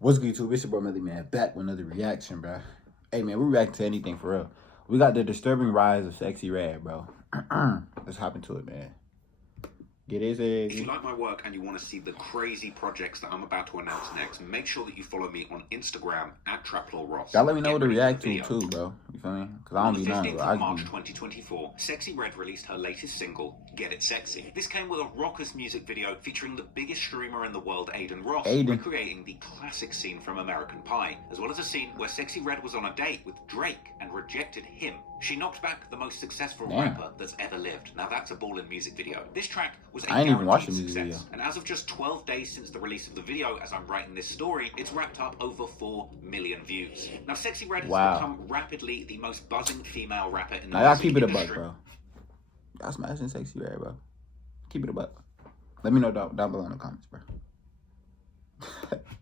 What's good, YouTube? It's your bro, Melly, man. Back with another reaction, bro. Hey, man, we react to anything for real. We got the disturbing rise of Sexyy Red, bro. Let's hop into it, man. Get his If you like my work and you want to see the crazy projects that I'm about to announce next, make sure that you follow me on Instagram at TraplawRoss. Y'all let me know what to react to, too, bro. You feel me? Because I don't be knowing, bro. On the 15th of March 2024, Sexyy Red released her latest single, Get It Sexy. This came with a raucous music video featuring the biggest streamer in the world, Aiden Ross, recreating the classic scene from American Pie, as well as a scene where Sexyy Red was on a date with Drake and rejected him. She knocked back the most successful rapper that's ever lived. Now that's a ballin' music video. This track was a guaranteed success, and as of just 12 days since the release of the video, as I'm writing this story, it's racked up over 4 million views. Now Sexyy Red has become rapidly the most buzzing female rapper in the music industry. Keep it a buck, bro. Y'all smashing Sexyy Red, bro. Keep it a buck. Let me know down below in the comments, bro.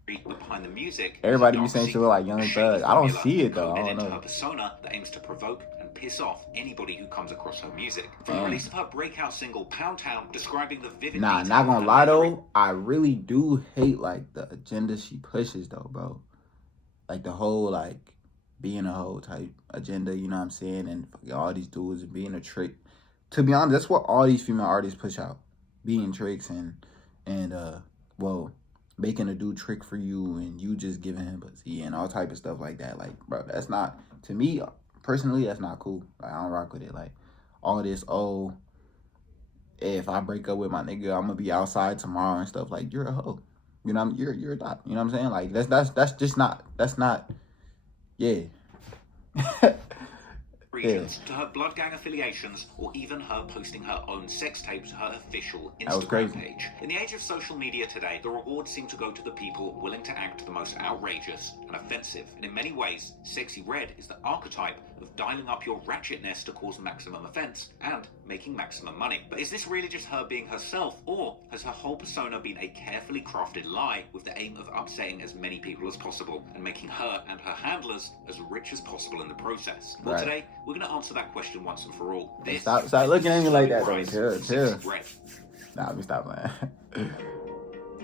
Behind the music, everybody be saying she look like Young Thug. I don't see it though. I don't know. Her persona that aims to provoke and piss off anybody who comes across her music. From the release of her breakout single Pound Town, describing the vivid. Nah, not gonna lie though, I really do hate like the agenda she pushes though, bro. Like the whole like being a whole type agenda, you know what I'm saying, and all these dudes and being a trick. To be honest, that's what all these female artists push out, being tricks and well, making a dude trick for you and you just giving him pussy and all type of stuff like that. Like, bro, that's not, to me personally, that's not cool. Like, I don't rock with it. Like, all this, oh, if I break up with my nigga, I'm gonna be outside tomorrow and stuff. Like, you're a hoe. You know, you're a dot. You know what I'm saying? Like, that's just not, that's not, yeah. To her blood gang affiliations, or even her posting her own sex tape to her official Instagram page. In the age of social media today, the rewards seem to go to the people willing to act the most outrageous and offensive. And in many ways, Sexyy Red is the archetype of dialing up your ratchetness to cause maximum offense and making maximum money. But is this really just her being herself, or has her whole persona been a carefully crafted lie with the aim of upsetting as many people as possible and making her and her handlers as rich as possible in the process? Well, today, we're going to answer that question once and for all. Stop looking at me like that, though. Chill. Nah, let me stop playing.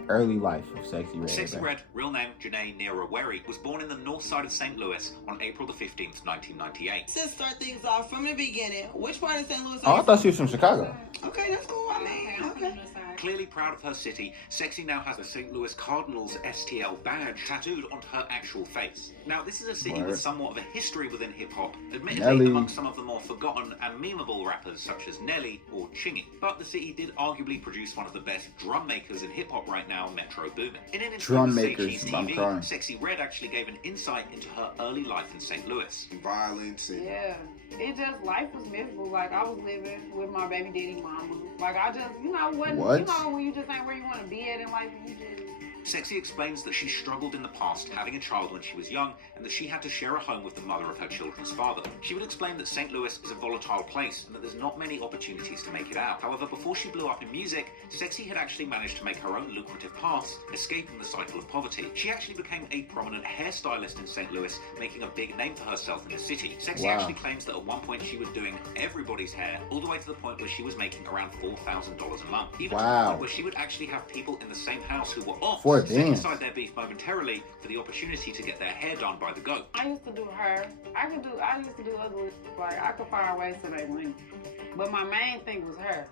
Early life of Sexyy Red. Sexyy Red, real name Janae Nera Wary, was born in the north side of St. Louis on April the 15th, 1998. Let's start things off from the beginning. Which part of St. Louis are you? I thought she was from Chicago. Okay, that's cool. I mean, okay. Clearly proud of her city, Sexyy now has the St. Louis Cardinals STL badge tattooed onto her actual face. Now, this is a city with somewhat of a history within hip-hop, admittedly amongst some of the more forgotten and memeable rappers such as Nelly or Chingy. But the city did arguably produce one of the best drum makers in hip-hop right now, Metro Boomin. In an interview with Sexyy TV, Sexyy Red actually gave an insight into her early life in St. Louis. Violence and... Yeah. It just, life was miserable. Like, I was living with my baby daddy mama. Like, I just, you know, you know, when you just ain't where you want to be at in life, and you just... Sexyy explains that she struggled in the past having a child when she was young and that she had to share a home with the mother of her children's father. She would explain that St. Louis is a volatile place and that there's not many opportunities to make it out. However, before she blew up in music, Sexyy had actually managed to make her own lucrative paths, escaping the cycle of poverty. She actually became a prominent hairstylist in St. Louis, making a big name for herself in the city. Sexyy actually claims that at one point she was doing everybody's hair, all the way to the point where she was making around $4,000 a month. Even to the point where she would actually have people in the same house who were off, setting aside their beef momentarily for the opportunity to get their hair done by the GOAT. I used to do her. I used to do other, like, I could find ways to make money. But my main thing was her.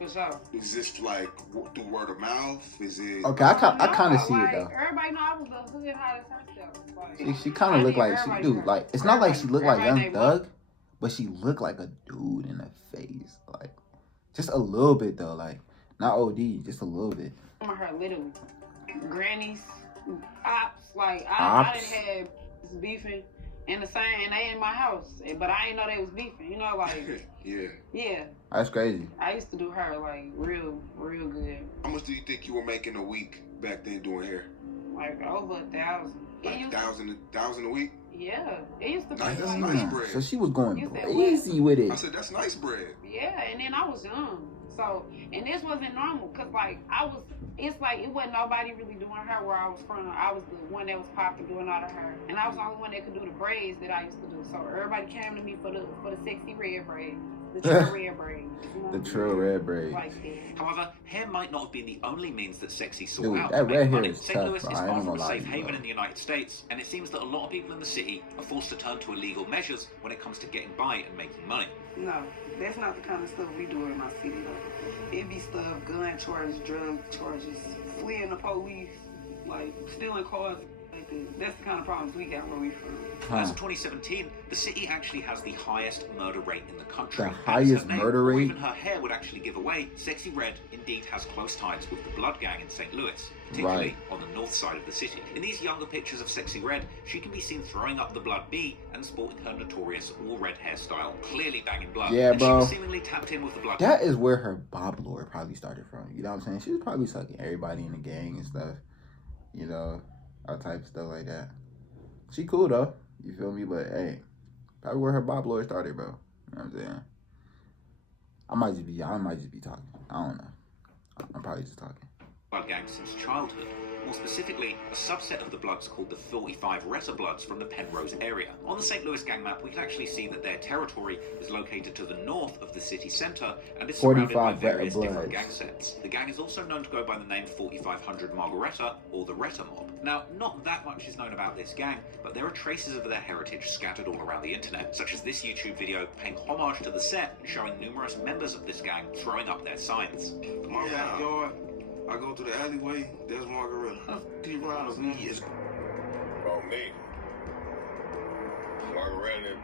For sure. Is this like through word of mouth? Is it? Okay, I kind of see like, it though. Everybody know I was the hood hottest herself. Like, she kind of looked like she do. Like, it's not like she looked like Young Thug, but she looked like a dude in the face. Like, just a little bit though. Like, not OD, just a little bit. Her literally grannies, ops. Like, I done had beefing in the same, and they in my house, but I didn't know they was beefing. You know, like. Yeah. That's crazy. I used to do her like real good. How much do you think you were making a week back then doing hair? Like over 1,000. Like thousand a week? Yeah. It used to be that's like nice bread. So she was going crazy with it. I said that's nice bread. Yeah, and then I was young. So, and this wasn't normal, cause like it's like it wasn't nobody really doing her where I was from. I was the one that was popping doing all the hair, and I was the only one that could do the braids that I used to do. So everybody came to me for the Sexyy Red braids. The true red braid. The true red braid. Like that. However, hair might not have been the only means that Sexy sought Dude, out that to red make hair money. is St. tough, Louis bro. is I ain't far from gonna a lie safe to you, haven bro. in the United States, and it seems that a lot of people in the city are forced to turn to illegal measures when it comes to getting by and making money. No, that's not the kind of stuff we do in my city, though. It be stuff, gun charges, drug charges, fleeing the police, like stealing cars. That's the kind of problems we got where we from. As of 2017, the city actually has the highest murder rate in the country. The highest Her name, murder or rate? even her hair would actually give away, Sexyy Red indeed has close ties with the Blood Gang in St. Louis, particularly on the north side of the city. In these younger pictures of Sexyy Red, she can be seen throwing up the Blood B and sporting her notorious all-red hairstyle, clearly banging blood. Yeah, and bro. she was seemingly tapped in with the Blood. That is where her Bob lore probably started from. You know what I'm saying? She was probably sucking everybody in the gang and stuff. You know, all type of stuff like that. She cool though. You feel me? But hey, probably where her Bob lore started, bro. You know what I'm saying? I might just be talking. I don't know. I'm probably just talking. Blood Gang since childhood. More specifically, a subset of the Bloods called the 45 Retta Bloods from the Penrose area. On the St. Louis gang map, we can actually see that their territory is located to the north of the city center and is surrounded by 45 various Retta different Bloods. gang sets. The gang is also known to go by the name 4500 Margaretta or the Retta Mob. Now, not that much is known about this gang, but there are traces of their heritage scattered all around the internet, such as this YouTube video paying homage to the set and showing numerous members of this gang throwing up their signs. My backyard, I go to the alleyway, there's Margaretta. She around us, me is. On me. Margaretta,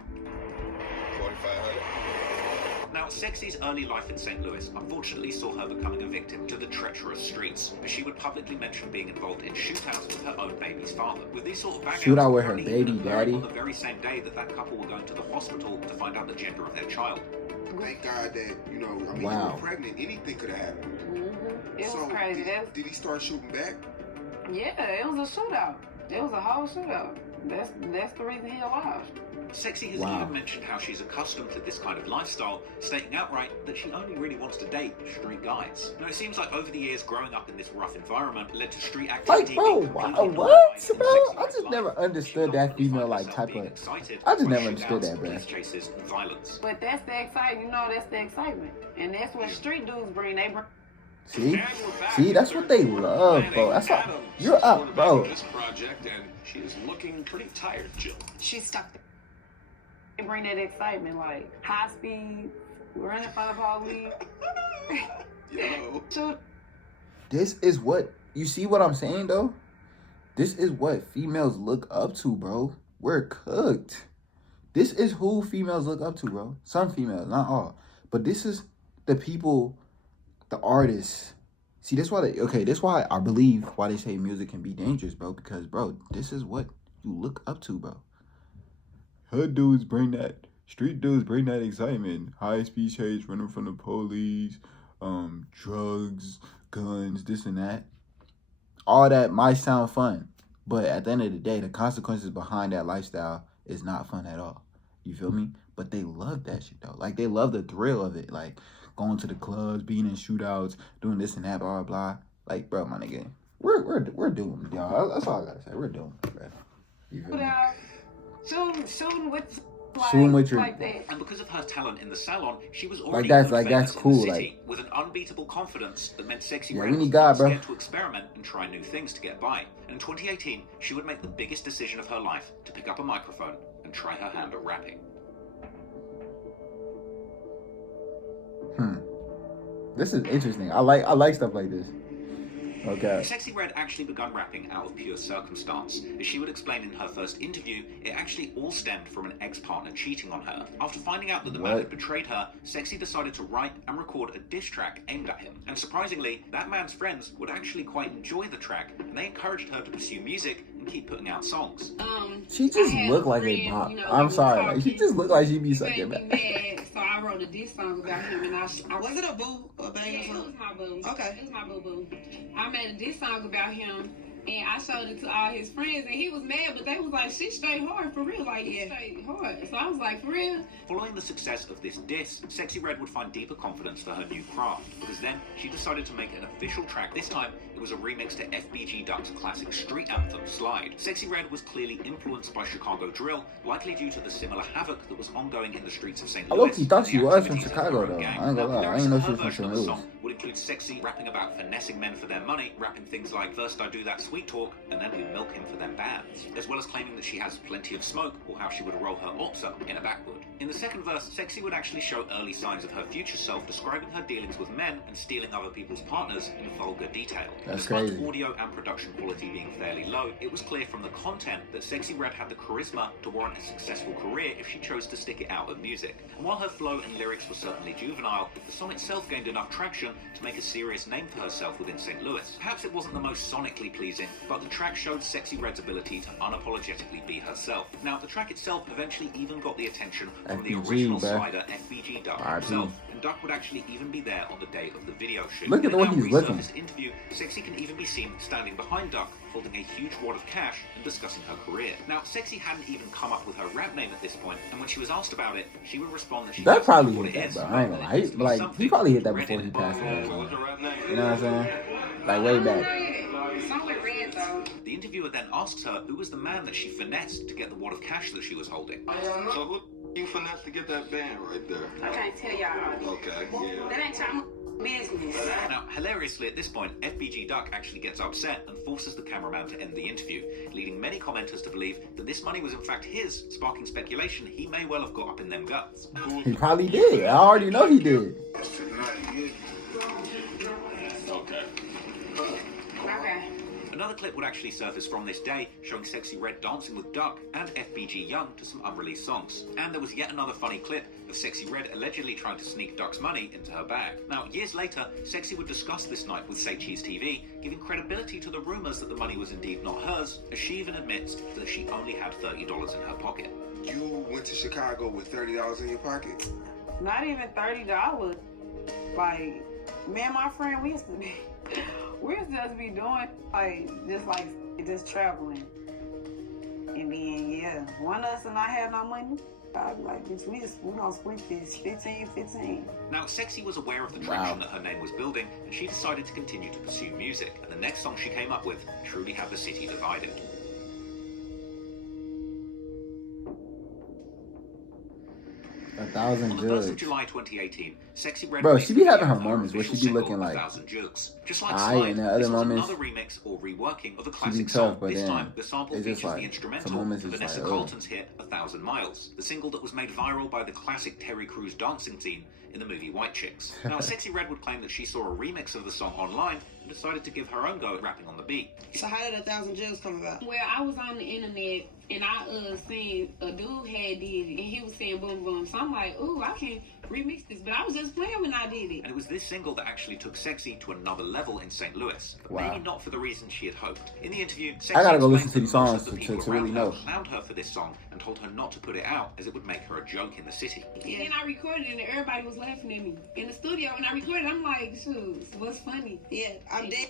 4500. Now, Sexy's early life in St. Louis unfortunately saw her becoming a victim to the treacherous streets, as she would publicly mention being involved in shootouts with her own baby's father. With these sort of bangouts, Shootout with her apparently baby even occurring daddy? on the very same day that that couple were going to the hospital to find out the gender of their child. Thank God that, you know, I mean, Wow. you were pregnant, anything could have happened. It was So, crazy. Did he start shooting back? Yeah, it was a shootout. It was a whole shootout. That's the reason he alive. Sexy has Wow. even mentioned how she's accustomed to this kind of lifestyle, stating outright that she only really wants to date street guys. Now, it seems like over the years, growing up in this rough environment led to street activity. Like, bro, being what? completely What, normalized in bro? Sexy I Red's just life. never understood She that often female, finds like, herself type being of- excited I just by never understood shootouts, that, bro. police chases, and violence. But that's the excitement. You know, that's the excitement. And that's what street dudes bring. They bring. See, that's what they love, bro. That's all. You're up, bro. This project, and she is looking pretty tired, Jill. She's stuck. They bring that excitement, like high speed, running from the police. Yo. Shoot. This is what you see. What I'm saying, though. This is what females look up to, bro. We're cooked. This is who females look up to, bro. Some females, not all, but this is the people, the artists. See, that's why this is why I believe why they say music can be dangerous, bro. Because, bro, this is what you look up to, bro. Hood dudes bring that. Street dudes bring that excitement. High speed chase, running from the police, drugs, guns, this and that. All that might sound fun, but at the end of the day, the consequences behind that lifestyle is not fun at all. You feel me? But they love that shit though. Like, they love the thrill of it. Like, going to the clubs, being in shootouts, doing this and that, blah, blah, blah. Like, bro, my nigga, we're doomed, y'all. That's all I gotta say. We're doomed, bro. You feel me? Shooting with. Shooting with your- like that. And because of her talent in the salon, she was already that's famous that's in cool, the city, like- with an unbeatable confidence that meant Sexy Yeah, Red we was need God, not bro. scared to experiment and try new things to get by. And in 2018, she would make the biggest decision of her life to pick up a microphone and try her hand at rapping. This is interesting. I like stuff like this. Okay. Sexy Red actually begun rapping out of pure circumstance. As she would explain in her first interview, it actually all stemmed from an ex-partner cheating on her. After finding out that the man What? had betrayed her, Sexy decided to write and record a diss track aimed at him. And surprisingly, that man's friends would actually quite enjoy the track, and they encouraged her to pursue music and keep putting out songs. She just looked like a friend, bop. you know, I'm we sorry. were Like, she talking. just looked like she'd be He sucking made back. me mad, so I wrote a diss song about him, and I Was it a boo? A bang yeah, or it was something? my boo. Okay. It was my boo boo. I made a diss song about him, And I showed it to all his friends, and he was mad, but they was like, "She straight hard for real, like straight hard." So I was like, "For real." Following the success of this diss, Sexyy Red would find deeper confidence for her new craft, because then she decided to make an official track. This time, it was a remix to FBG Duck's classic street anthem, Slide. Sexyy Red was clearly influenced by Chicago drill, likely due to the similar havoc that was ongoing in the streets of St. Louis. I low-key thought she was from Chicago, though. I ain't gonna lie. I didn't know she was from St. Louis. Would include Sexyy rapping about finessing men for their money, rapping things like, "First I do that sweet talk, and then we milk him for their bands," as well as claiming that she has plenty of smoke, or how she would roll her ops up in a backwood. In the second verse, Sexyy would actually show early signs of her future self, describing her dealings with men and stealing other people's partners in vulgar detail. That's Despite crazy. audio and production quality being fairly low, it was clear from the content that Sexyy Red had the charisma to warrant a successful career if she chose to stick it out with music. And while her flow and lyrics were certainly juvenile, the song itself gained enough traction to make a serious name for herself within St. Louis. Perhaps it wasn't the most sonically pleasing, but the track showed Sexyy Red's ability to unapologetically be herself. Now, the track itself eventually even got the attention from the original slider FBG Duck himself, and Duck would actually even be there on the day of the video shoot. Look at the way he's looking. In this interview, Sexyy can even be seen standing behind Duck, holding a huge wad of cash and discussing her career. Now, Sexyy hadn't even come up with her rap name at this point, and when she was asked about it, she would respond that she That probably what hit it that, is. bro. I ain't gonna lie. Like, he probably hit that before he passed away. What's your rap name? You know what I'm saying? Like, way back. Song with Red though. The interviewer then asks her who was the man that she finessed to get the wad of cash that she was holding. So who you finessed to get that band right there? I can't tell y'all. Okay, yeah. That ain't y'all business. Now, hilariously at this point, FBG Duck actually gets upset and forces the cameraman to end the interview, leading many commenters to believe that this money was in fact his, sparking speculation he may well have got up in them guts. He probably did. I already know he did. Okay. Okay. Another clip would actually surface from this day, showing Sexyy Red dancing with Duck and FBG Young to some unreleased songs. And there was yet another funny clip of Sexyy Red allegedly trying to sneak Duck's money into her bag. Now, years later, Sexyy would discuss this night with Sexy's TV, giving credibility to the rumors that the money was indeed not hers, as she even admits that she only had $30 in her pocket. You went to Chicago with $30 in your pocket? Not even $30. Like, me and my friend, we used to just be doing just traveling. And then yeah, one of us and I have no money. I'd be like, bitch, we gonna split this 15-15. Now, Sexyy was aware of the traction that her name was building, and she decided to continue to pursue music. And the next song she came up with truly had the city divided. 1,000 On the 1st of jugs. July 2018, Sexyy Red Bro, released she be having the her moments where she be official looking single, like 1,000 Jugs. Just like aight, Slide, and the other this was moments, another remix or reworking of the she be classic tough, song. but This then time, the sample it's features just like the some instrumental moments of it's Vanessa like, Carlton's hit 1,000 Miles, the single that was made viral by the classic Terry Crews dancing scene in the movie White Chicks. Now, Sexyy Red would claim that she saw a remix of the song online and decided to give her own go at rapping on the beat. So how did 1,000 Jugs come about? Well, I was on the internet and I seen a dude had did it and he was saying boom boom. So I'm like, ooh, I can remix this. But I was just playing when I did it. And it was this single that actually took Sexyy to another level in St. Louis, but Wow. maybe not for the reason she had hoped. In the interview, Sexyy I gotta go explained listen to these that most songs of the to people really around know. her clowned her for this song and told her not to put it out as it would make her a joke in the city. Yeah. Then I recorded it and everybody was laughing at me. In the studio when I recorded, I'm like, shoot, what's funny? Yeah, I'm dead.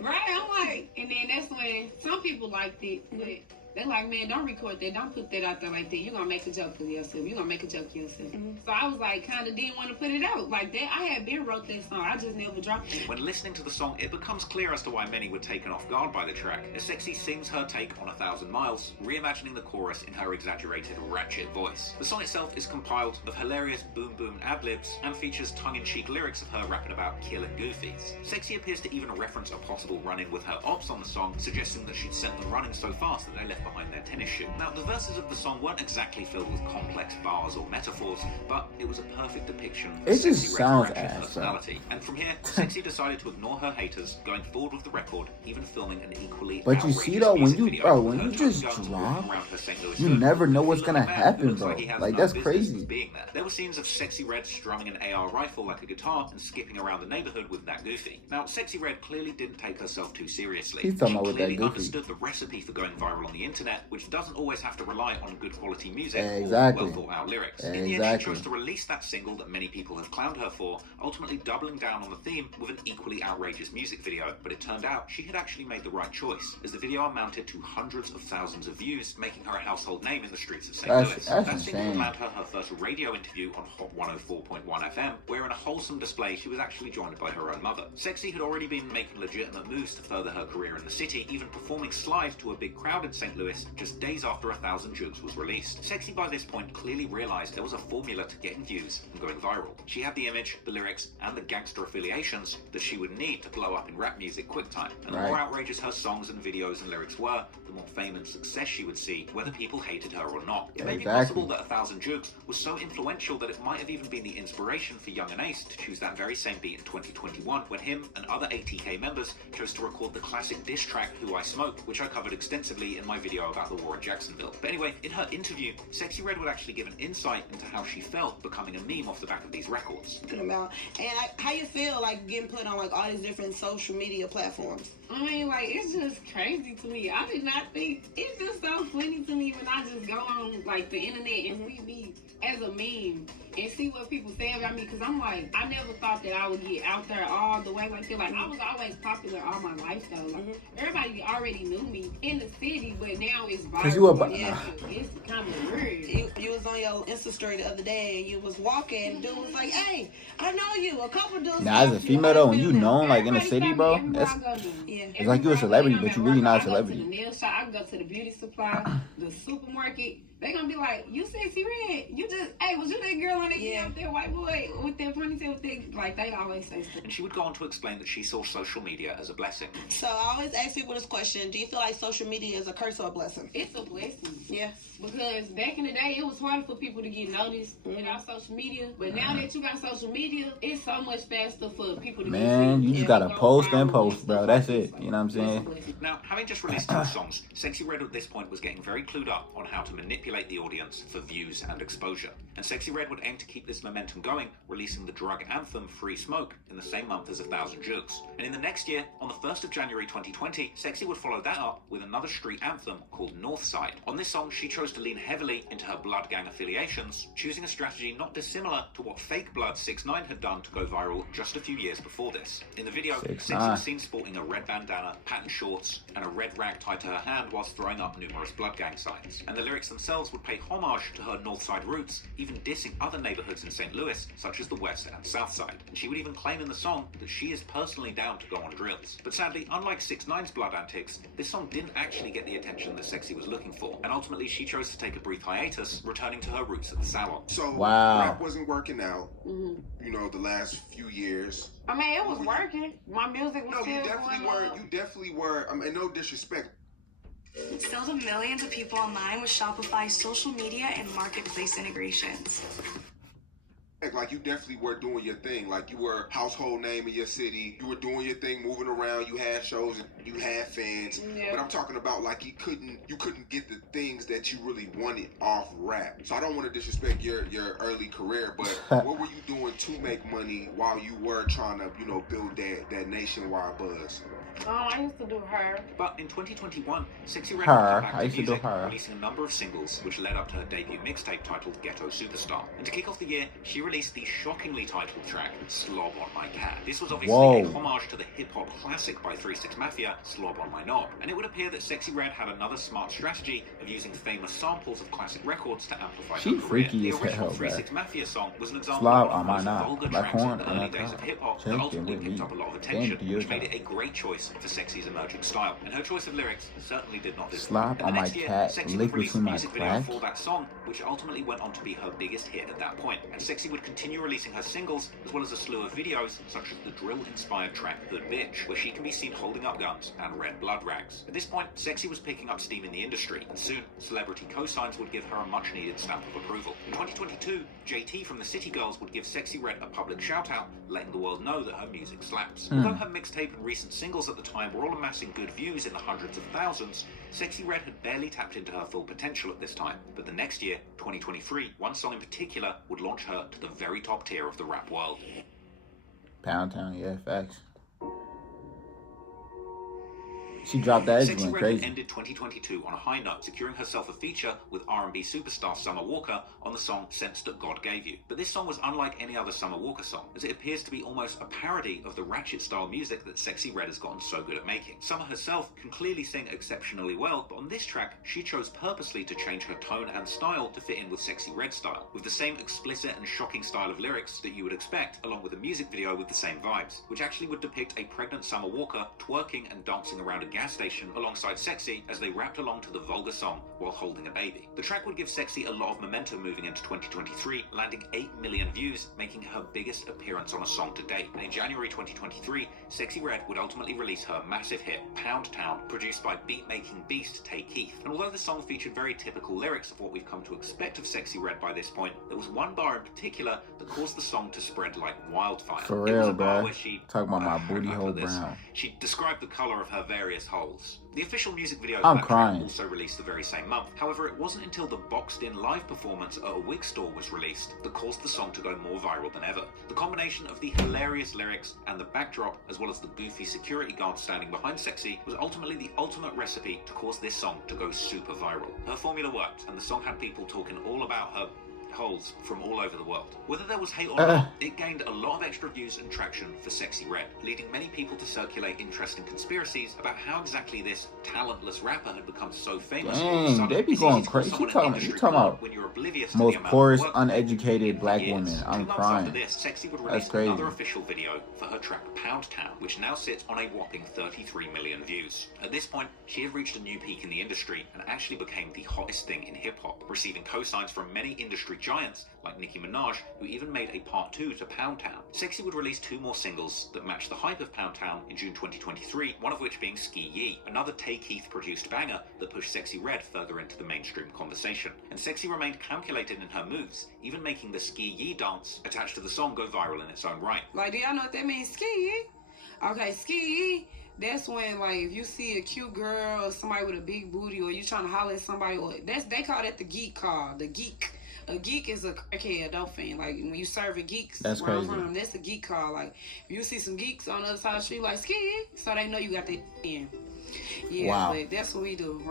Right, I'm like, and then that's when some people liked it, but they're like, man, don't record that, don't put that out there like that. You're gonna make a joke of yourself. You're gonna make a joke of yourself. So I was like, kind of didn't want to put it out like that. I had been wrote that song, I just never dropped it. When listening to the song, it becomes clear as to why many were taken off guard by the track, as Sexyy sings her take on 1,000 Miles, reimagining the chorus in her exaggerated, ratchet voice. The song itself is compiled of hilarious boom boom ad-libs and features tongue-in-cheek lyrics of her rapping about killing goofies. Sexyy appears to even reference a possible run-in with her ops on the song, suggesting that she'd sent them running so fast that they left behind their tennis shoe. Now, the verses of the song weren't exactly filled with complex bars or metaphors, but it was a perfect depiction of It just Sexyy Red's sounds ratchet ass, bro. personality. And from here, Sexyy decided to ignore her haters, going forward with the record, even filming an equally But you see outrageous though, when music you video bro, of when her you young just guns drop, walking around her St. Louis you hood, never know what's feeling gonna a man who happen, looks bro. like he has Like no that's business crazy. being there. There were scenes of Sexyy Red strumming an AR rifle like a guitar and skipping around the neighborhood with that goofy. Now, Sexyy Red clearly didn't take herself too seriously. He's talking She about with that clearly goofy. understood the recipe for going viral on the internet, which doesn't always have to rely on good quality music Exactly. or well thought out lyrics. In the end, she chose to release that single that many people have clowned her for, ultimately doubling down on the theme with an equally outrageous music video. But it turned out she had actually made the right choice, as the video amounted to hundreds of thousands of views, making her a household name in the streets of St. Louis. That single would land her first radio interview on Hot 104.1 FM, where in a wholesome display she was actually joined by her own mother. Sexyy had already been making legitimate moves to further her career in the city, even performing Slide to a big crowd in St. Louis just days after 1,000 Jugs was released. Sexyy by this point clearly realized there was a formula to getting views and going viral. She had the image, the lyrics, and the gangster affiliations that she would need to blow up in rap music quick time. And the more outrageous her songs and videos and lyrics were, the more fame and success she would see, whether people hated her or not. It may be possible that 1,000 Jugs was so influential that it might have even been the inspiration for Young and Ace to choose that very same beat in 2021, when him and other ATK members chose to record the classic diss track Who I Smoke, which I covered extensively in my video about the war in Jacksonville. But anyway, in her interview, Sexyy Red would actually give an insight into how she felt becoming a meme off the back of these records. And how you feel like getting put on like all these different social media platforms? I mean, like, it's just crazy to me. I did not think, it's just so funny to me when I just go on like the internet and read me as a meme and see what people say about me, because I'm like, I never thought that I would get out there all the way like that. Like, I was always popular all my life though. Like, everybody already knew me in the city, but now it's viral. It's kind of weird. You was on your Insta story the other day and you was walking, dude was like, hey, I know you. A couple dudes. Nah, as a female though, when you known like in the city, bro, that's it's like you're a celebrity, but you really not a celebrity. I go to the nail shop, I can go to the beauty supply, the supermarket. They gonna be like, you Sexyy Red, you just, hey, was you that girl on the out there, white boy with that ponytail thing? Like, they always say stuff. And she would go on to explain that she saw social media as a blessing. So I always ask people this question: do you feel like social media is a curse or a blessing? It's a blessing. Yeah. Because back in the day, it was harder for people to get noticed without social media. But now that you got social media, it's so much faster for people to get seen. You just gotta post and post, bro. That's it. You know what I'm saying? Now, having just released 2 songs, Sexyy Red at this point was getting very clued up on how to manipulate the audience for views and exposure. And Sexyy Red would aim to keep this momentum going, releasing the drug anthem Free Smoke in the same month as 1,000 Jugs. And in the next year, on the 1st of January 2020, Sexyy would follow that up with another street anthem called Northside. On this song, she chose to lean heavily into her blood gang affiliations, choosing a strategy not dissimilar to what fake Blood 6ix9ine had done to go viral just a few years before this. In the video, Sexyy was seen sporting a red bandana, patterned shorts, and a red rag tied to her hand whilst throwing up numerous blood gang signs. And the lyrics themselves would pay homage to her Northside roots, even dissing other neighborhoods in St. Louis, such as the West and South Side. And she would even claim in the song that she is personally down to go on drills. But sadly, unlike 6ix9ine's blood antics, this song didn't actually get the attention that Sexyy was looking for, and ultimately she chose to take a brief hiatus, returning to her roots at the salon. So rap wasn't working out, you know, the last few years. I mean, it was working. My music was you definitely were. I mean, no disrespect. Still to millions of people online with Shopify's social media and marketplace integrations. Like, you definitely were doing your thing. Like, you were a household name in your city. You were doing your thing, moving around. You had shows and you had fans. But I'm talking about, like, you couldn't get the things that you really wanted off rap. So I don't want to disrespect your early career, but what were you doing to make money while you were trying to, you know, build that nationwide buzz? I used to do Her. But in 2021, Sexyy Red I used to do Her, releasing a number of singles, which led up to her debut mixtape titled Ghetto Superstar. And to kick off the year, she released the shockingly titled track Slob on My Cat. This was obviously a homage to the hip-hop classic by 3 6 Mafia, Slob on My Knob. And it would appear that Sexyy Red had another smart strategy of using famous samples of classic records to amplify her career. Freaky the as original hell, 3 6 Mafia song was an example Slob of on one My of the Knob. vulgar tracks in the early days of hip-hop that ultimately picked up a lot of attention, which made it a great choice for Sexy's emerging style. And her choice of lyrics certainly did not disappoint. Slob on My Cat, lick between my crack. For that song, which ultimately went on to be her biggest hit at that point. And Sexyy would continue releasing her singles, as well as a slew of videos, such as the drill-inspired track Hood Bitch, where she can be seen holding up guns and red blood rags. At this point, Sexyy was picking up steam in the industry, and soon, celebrity cosigns would give her a much-needed stamp of approval. In 2022, JT from the City Girls would give Sexyy Red a public shout-out, letting the world know that her music slaps. Although her mixtape and recent singles at the time were all amassing good views in the hundreds of thousands, Sexyy Red had barely tapped into her full potential at this time. But the next year, 2023, one song in particular would launch her to the very top tier of the rap world. Pound Town, yeah, facts. She dropped that. It's Sexyy going Red crazy. ended 2022 on a high note, securing herself a feature with R&B superstar Summer Walker on the song Sense That God Gave You. But this song was unlike any other Summer Walker song, as it appears to be almost a parody of the ratchet-style music that Sexyy Red has gotten so good at making. Summer herself can clearly sing exceptionally well, but on this track, she chose purposely to change her tone and style to fit in with Sexyy Red's style, with the same explicit and shocking style of lyrics that you would expect, along with a music video with the same vibes, which actually would depict a pregnant Summer Walker twerking and dancing around a gas station alongside Sexyy as they rapped along to the vulgar song while holding a baby. The track would give Sexyy a lot of momentum moving into 2023, landing 8 million views, making her biggest appearance on a song to date. And in January 2023, Sexyy Red would ultimately release her massive hit, Pound Town, produced by beat-making beast Tay Keith. And although the song featured very typical lyrics of what we've come to expect of Sexyy Red by this point, there was one bar in particular that caused the song to spread like wildfire. For real, bro. Talk about my booty hole brown. She described the color of her various holes. The official music video I'm for that crying. track also released the very same month. However, it wasn't until the boxed-in live performance at a wig store was released that caused the song to go more viral than ever. The combination of the hilarious lyrics and the backdrop, as well as the goofy security guard standing behind Sexyy, was ultimately the ultimate recipe to cause this song to go super viral. Her formula worked, and the song had people talking all about her holes from all over the world. Whether there was hate or not, it gained a lot of extra views and traction for Sexyy Red, leading many people to circulate interesting conspiracies about how exactly this talentless rapper had become so famous. Dang, they be going crazy. You talking about when you're oblivious most to the poorest, amount of work uneducated black years. women. I'm 2 months crying. after this, Sexyy would That's release crazy. another official video for her track Pound Town, which now sits on a whopping 33 million views. At this point, she had reached a new peak in the industry and actually became the hottest thing in hip-hop, receiving co-signs from many industry giants like Nicki Minaj, who even made a part 2 to Pound Town. Sexyy would release 2 more singles that matched the hype of Pound Town in June 2023, one of which being Sexyy, another Tay Keith produced banger that pushed Sexyy Red further into the mainstream conversation. And Sexyy remained calculated in her moves, even making the Sexyy dance attached to the song go viral in its own right. Like, do y'all know what that means? Sexyy? Okay, Sexyy. That's when, like, if you see a cute girl or somebody with a big booty, or you trying to holler at somebody, or they call that the geek call, the geek. A geek is a crackhead adult fan. Like, when you serve a geeks, that's crazy. That's a geek call. Like, if you see some geeks on the other side of the street, like, Sexyy, so they know you got that in. Yeah, wow. But that's what we do.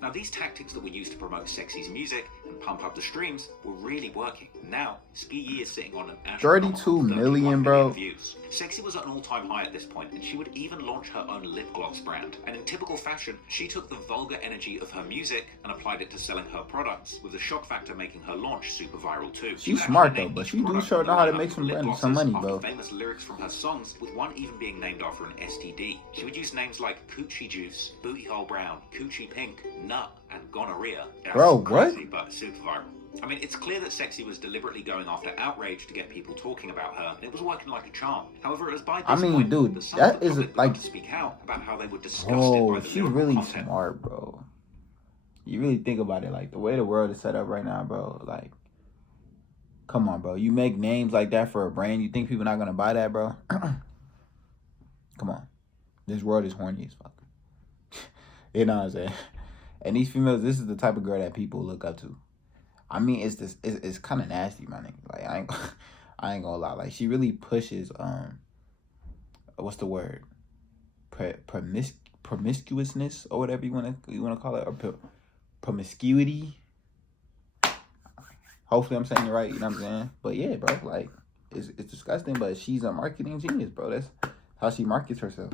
Now, these tactics that were used to promote Sexy's music and pump up the streams were really working. Now, Sexyy is sitting on an 32 million, bro. Views. Sexyy was at an all-time high at this point, and she would even launch her own lip gloss brand. And in typical fashion, she took the vulgar energy of her music and applied it to selling her products, with the shock factor making her launch super viral too. She's smart though, but she do sure know how to make some money, bro. Famous lyrics from her songs, with one even being named after an STD. She would use names like Coochie Juice, Booty Hole Brown, Coochie Pink, Nut, and Gonorrhea. Bro, what? Crazy, but super viral. I mean, it's clear that Sexyy was deliberately going after outrage to get people talking about her, and it was working like a charm. However, it was by this point dude, that some that of the is public like, began to speak out about how they were disgusted by the she's lyrical really content. smart, bro. You really think about it, like the way the world is set up right now, bro. Like, come on, bro. You make names like that for a brand. You think people not gonna buy that, bro? Come on, this world is horny as fuck. You know what I'm saying? And these females, this is the type of girl that people look up to. I mean, it's kind of nasty, my nigga. Like, I ain't gonna lie. Like, she really pushes, what's the word? Promiscuousness or whatever you wanna call it, or promiscuity. Hopefully, I'm saying it right. You know what I'm saying? But yeah, bro. Like, it's disgusting. But she's a marketing genius, bro. That's how she markets herself.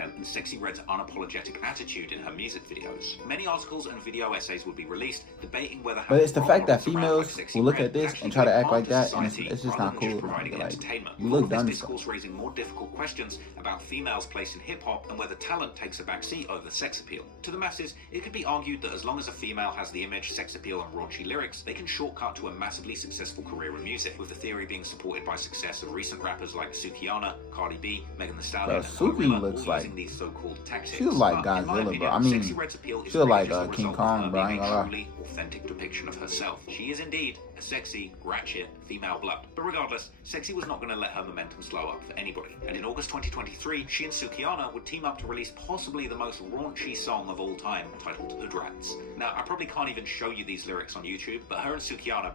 And Sexyy Red's unapologetic attitude in her music videos. Many articles and video essays would be released debating whether. But it's the fact that females will look at this and try to act like that, and it's just not cool. Providing Like, entertainment. you look dumb. This discourse raising more difficult questions about females' place in hip hop and whether talent takes a backseat over sex appeal. To the masses, it could be argued that as long as a female has the image, sex appeal, and raunchy lyrics, they can shortcut to a massively successful career in music. With the theory being supported by success of recent rappers like Sukihana, Cardi B, Megan Thee Stallion, and Suki looks all like using these so-called tactics. she looks like Godzilla, bro. I mean, she looks like King Kong, bro. I ain't gonna lie. Authentic depiction of herself. She is indeed a sexy, ratchet, female blood. But regardless, Sexyy was not going to let her momentum slow up for anybody. And in August 2023, she and Sukihana would team up to release possibly the most raunchy song of all time, titled Hood Rats. Now, I probably can't even show you these lyrics on YouTube, but her and Sukihana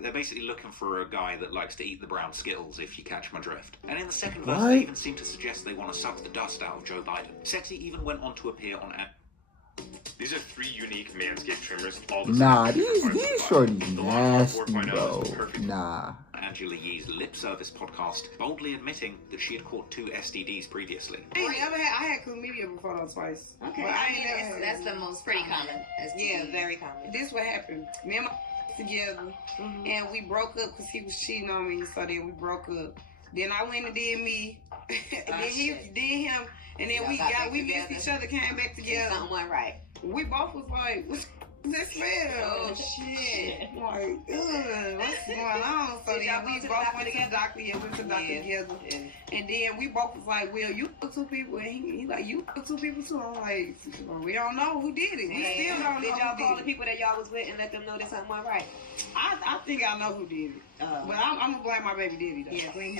they're basically looking for a guy that likes to eat the brown Skittles, if you catch my drift. And in the second verse, they even seem to suggest they want to suck the dust out of Joe Biden. Sexyy even went on to appear on... These are 3 unique Manscaped trimmers, all the Nah, these shorties nasty, bro. Nah. Angela Yee's Lip Service podcast, boldly admitting that she had caught 2 STDs previously. I had chlamydia before though twice. Okay, but I ain't never had that's the most pretty common. Yeah, very common. This what happened. Me and my together, and we broke up because he was cheating on me. So then we broke up. Then I went and did me, and then he did him, and then we missed each other, came back together. Something went right. We both was like, what's that smell? Oh shit! Like, ugh, what's going on? So then we both went to the doctor. Yeah, we went to the doctor together. And then we both was like, well, you took 2 people, and he like, you took 2 people too. I'm like, well, we don't know who did it. We still don't know. Did y'all call the people that y'all was with and let them know that something went right? I think I know who did it. But I'm gonna blame my baby daddy though. Yeah, blame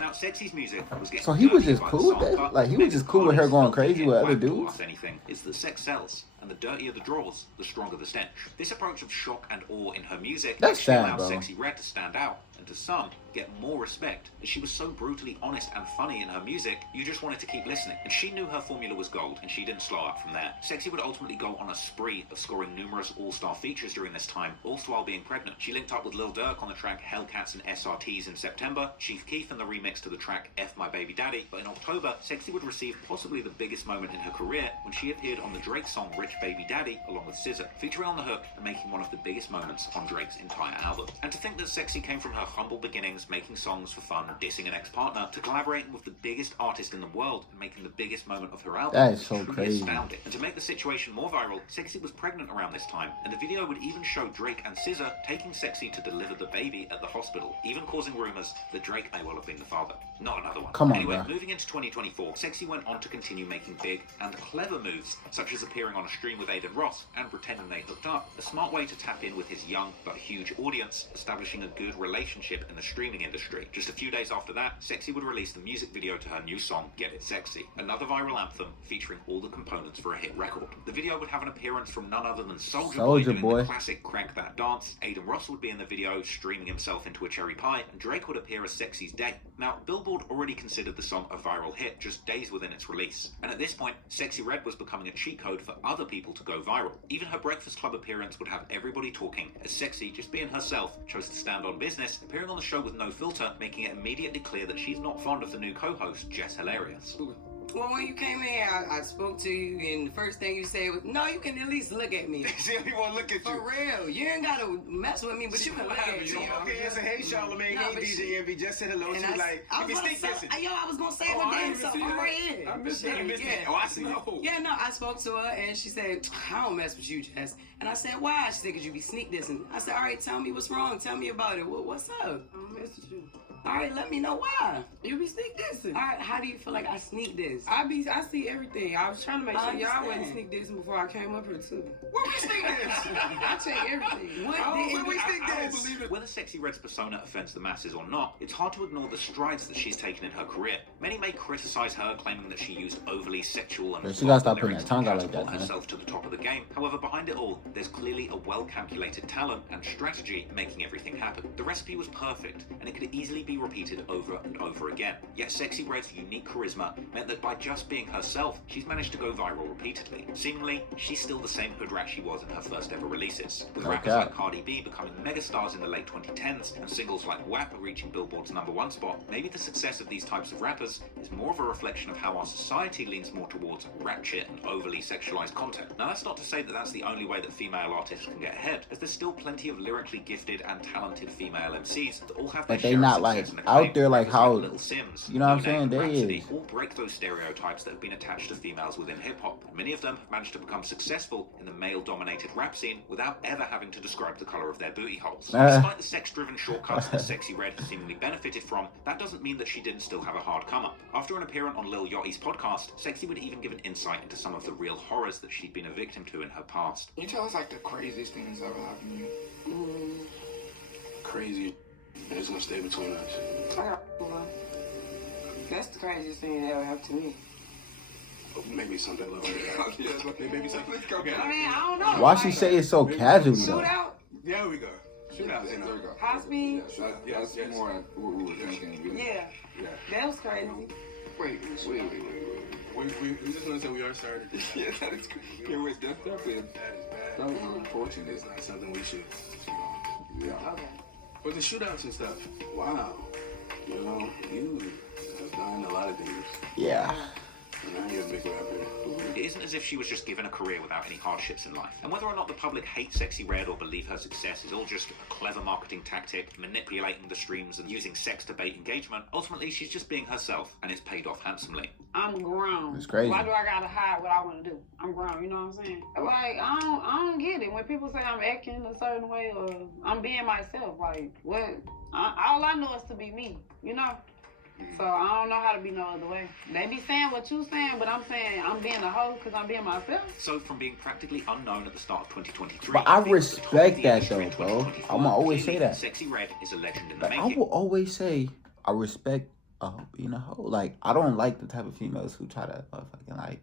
Now, Sexy's music was getting... So he was just cool with that? Like, he was just cool with her going crazy with other dudes? Anything is that sex sells, and the dirtier the drawers, the stronger the stench. This approach of shock and awe in her music That's sad, allowed bro. Sexyy Red to stand out, and to some, get more respect. As she was so brutally honest and funny in her music, you just wanted to keep listening. And she knew her formula was gold, and she didn't slow up from there. Sexyy would ultimately go on a spree of scoring numerous all-star features during this time, also while being pregnant. She linked up with Lil Durk on the track Hellcats and SRTs in September, Chief Keef in the remix to the track F My Baby Daddy, but in October, Sexyy would receive possibly the biggest moment in her career when she appeared on the Drake song Rich Baby Daddy along with SZA, featuring on the hook and making one of the biggest moments on Drake's entire album. And to think that Sexyy came from her humble beginnings, making songs for fun and dissing an ex-partner, to collaborating with the biggest artist in the world and making the biggest moment of her album. That is so truly crazy. Astounding. And to make the situation more viral, Sexyy was pregnant around this time, and the video would even show Drake and SZA taking Sexyy to deliver the baby at the hospital, even causing rumors that Drake may well have been the father. Not another one. Come on, anyway, bro. moving into 2024, Sexyy went on to continue making big and clever moves, such as appearing on a stream with Aiden Ross and pretending they hooked up. A smart way to tap in with his young but huge audience, establishing a good relationship in the streaming industry. Just a few days after that, Sexyy would release the music video to her new song, Get It Sexy, another viral anthem featuring all the components for a hit record. The video would have an appearance from none other than Soulja Boy doing the classic Crank That Dance. Aiden Ross would be in the video streaming himself into a cherry pie, and Drake would appear as Sexy's date. Now, Billboard already considered the song a viral hit just days within its release, and at this point, Sexyy Red was becoming a cheat code for other people to go viral. Even her Breakfast Club appearance would have everybody talking, as Sexyy, just being herself, chose to stand on business, appearing on the show with no filter, making it immediately clear that she's not fond of the new co-host, Jess Hilarious. Well, when you came in here, I spoke to you, and the first thing you said was, no, you can at least look at me. See, he want to look at you. For real. You ain't got to mess with me, but you can look at me. Okay, it's a hey, Charlamagne, hey, DJ Envy, just said hello. She was like, I was going to say my damn self. I'm right here. I missed it. Oh, I see. Yeah, no, I spoke to her, and she said, I don't mess with you, Jess. And I said, why? She said, because you be sneak dissing. I said, all right, tell me what's wrong. Tell me about it. What's up? I don't mess with you. All right, let me know why. You be sneak dissing. All right, how do you feel like I sneak diss? I see everything. I was trying to make sure y'all wasn't sneak dissing before I came up here too. What we sneak diss? I check everything. What we sneak diss? Whether Sexyy Red's persona offends the masses or not, it's hard to ignore the strides that she's taken in her career. Many may criticize her, claiming that she used overly sexual and she gotta stop putting that tongue out like that, man. Herself to the top of the game. However, behind it all, there's clearly a well-calculated talent and strategy making everything happen. The recipe was perfect, and it could easily be repeated over and over again. Yet Sexyy Red's unique charisma meant that by just being herself, she's managed to go viral repeatedly. Seemingly, she's still the same hood rat she was in her first ever releases, with rappers like Cardi B becoming megastars in the late 2010s and singles like WAP reaching Billboard's #1 spot. Maybe the success of these types of rappers is more of a reflection of how our society leans more towards ratchet and overly sexualized content. Now, that's not to say that that's the only way that female artists can get ahead, as there's still plenty of lyrically gifted and talented female MCs that all have their share of like out there, like how, Little Sims, you know what I'm No Name, saying? They Rhapsody, is. all break those stereotypes that have been attached to females within hip hop. Many of them have managed to become successful in the male-dominated rap scene without ever having to describe the color of their booty holes. Despite the sex-driven shortcuts that Sexyy Red has seemingly benefited from, that doesn't mean that she didn't still have a hard come-up. After an appearance on Lil Yachty's podcast, Sexyy would even give an insight into some of the real horrors that she'd been a victim to in her past. Can you tell us like the craziest thing that's ever happened to you? Crazy. And it's gonna stay between us. I got one. That's the craziest thing that ever happened to me. Maybe something like that. Maybe something. Okay. I mean, I don't know. Why she say it so casually though? Shootout? Yeah, we go. Shootout. There we go. High speed? That's more what we were thinking. Yeah. That was crazy. Wait. We just want to say we are started. Yeah, that is crazy. Yeah, wait, that's definitely that is bad. that was unfortunate. It's not something we should. Yeah. Okay. But the shootouts and stuff. Wow. You know, you have done a lot of things. Yeah. And now you're a big rapper. It isn't as if she was just given a career without any hardships in life. And whether or not the public hate Sexyy Red or believe her success is all just a clever marketing tactic, manipulating the streams and using sex to bait engagement, ultimately she's just being herself, and it's paid off handsomely. I'm grown. It's crazy. Why do I gotta hide what I want to do? I'm grown, you know what I'm saying? Like, I don't get it. When people say I'm acting a certain way or I'm being myself, like, what? All I know is to be me, you know? So I don't know how to be no other way. They be saying what you saying, but I'm saying I'm being a hoe because I'm being myself. So from being practically unknown at the start of 2023, But I respect that though, bro. I'ma always say that. Sexyy Red is a legend in the Like, I making. will always say I respect being a hoe. Like, I don't like the type of females who try to fucking like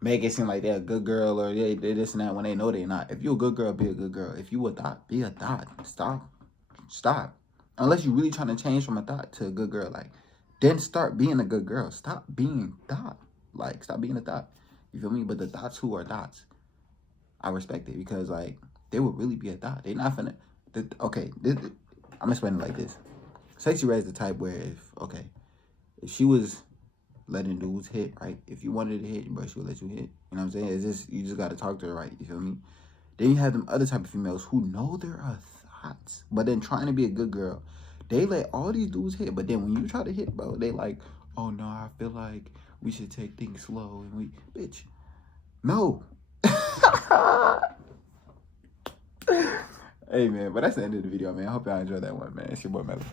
make it seem like they're a good girl or they this and that when they know they're not. If you're a good girl, be a good girl. If you a thought, be a thought. Stop. Unless you're really trying to change from a thought to a good girl, like, then start being a good girl. Stop being thought. Like, stop being a thought. You feel me? But the thoughts who are thoughts, I respect it because, like, they would really be a thought. They not finna. I'm explaining it like this. Sexyy Red is the type where if she was letting dudes hit, right? If you wanted to hit, bro, she would let you hit. You know what I'm saying? It's just, you just got to talk to her right. You feel me? Then you have them other type of females who know there are thoughts, but then trying to be a good girl. They let all these dudes hit, but then when you try to hit, bro, they like, oh no, I feel like we should take things slow and bitch, no. Hey man, but that's the end of the video, man. I hope y'all enjoyed that one, man. It's your boy Melly.